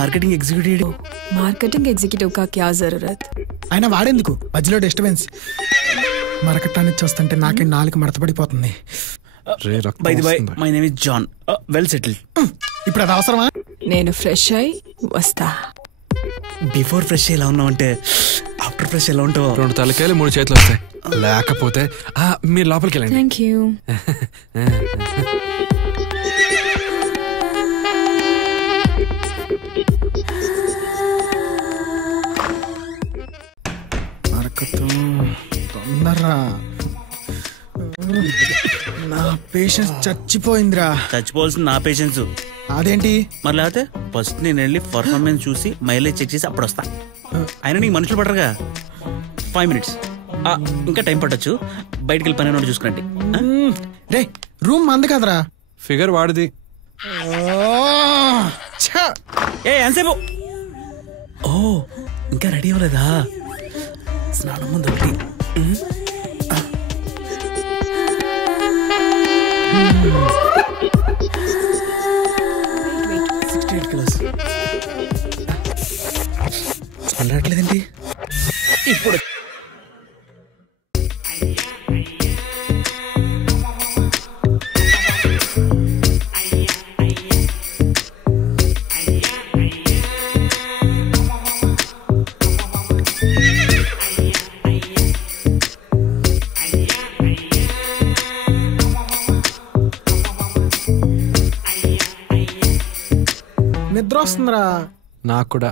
Marketing executive. Marketing executive కా క్యా జరూరత్? ఆయన వాడేందుకు మధ్యలో డిస్టర్బెన్స్. మరకటాన్ని చూస్తుంటే నాకే నాలుగు మడతపడిపోతుంది. By the by my name is John, well settled. ఇప్పుడు అది అవసరమా? నేను ఫ్రెష్ అయి వస్తా. బిఫోర్ ఫ్రెష్ ఎలా ఉన్నావు అంటే ఆఫ్టర్ ఫ్రెష్ ఎలా ఉంటావు? 2 తలకాయలు 3 చేతులు వస్తాయి. లేకపోతే మీరు లోపలికి వెళ్ళండి. Thank you. తొందరరా, నా పేషెన్స్ చచ్చిపోయిందిరా. చచ్చిపోవాల్సింది నా పేషెన్స్. అదేంటి మరి లేకపోతే ఫస్ట్ నేను వెళ్ళి పర్ఫార్మెన్స్ చూసి మైలేజ్ చెక్ చేసి అప్పుడు వస్తా. అయినా నీకు మనుషులు పడరుగా. 5 minutes ఇంకా టైం పట్టొచ్చు. బయటికి వెళ్ళి పని చూసుకురండి. రే రూమ్ మంది కదరా. ఫిగర్ వాడిది. ఏ ఎంతసేపు? ఓ ఇంకా రెడీ అవ్వలేదా? స్నానం ముందు ఒకటి. రావట్లేదండి ఇప్పుడు. నిద్ర వస్తుందిరా. నాకు కూడా.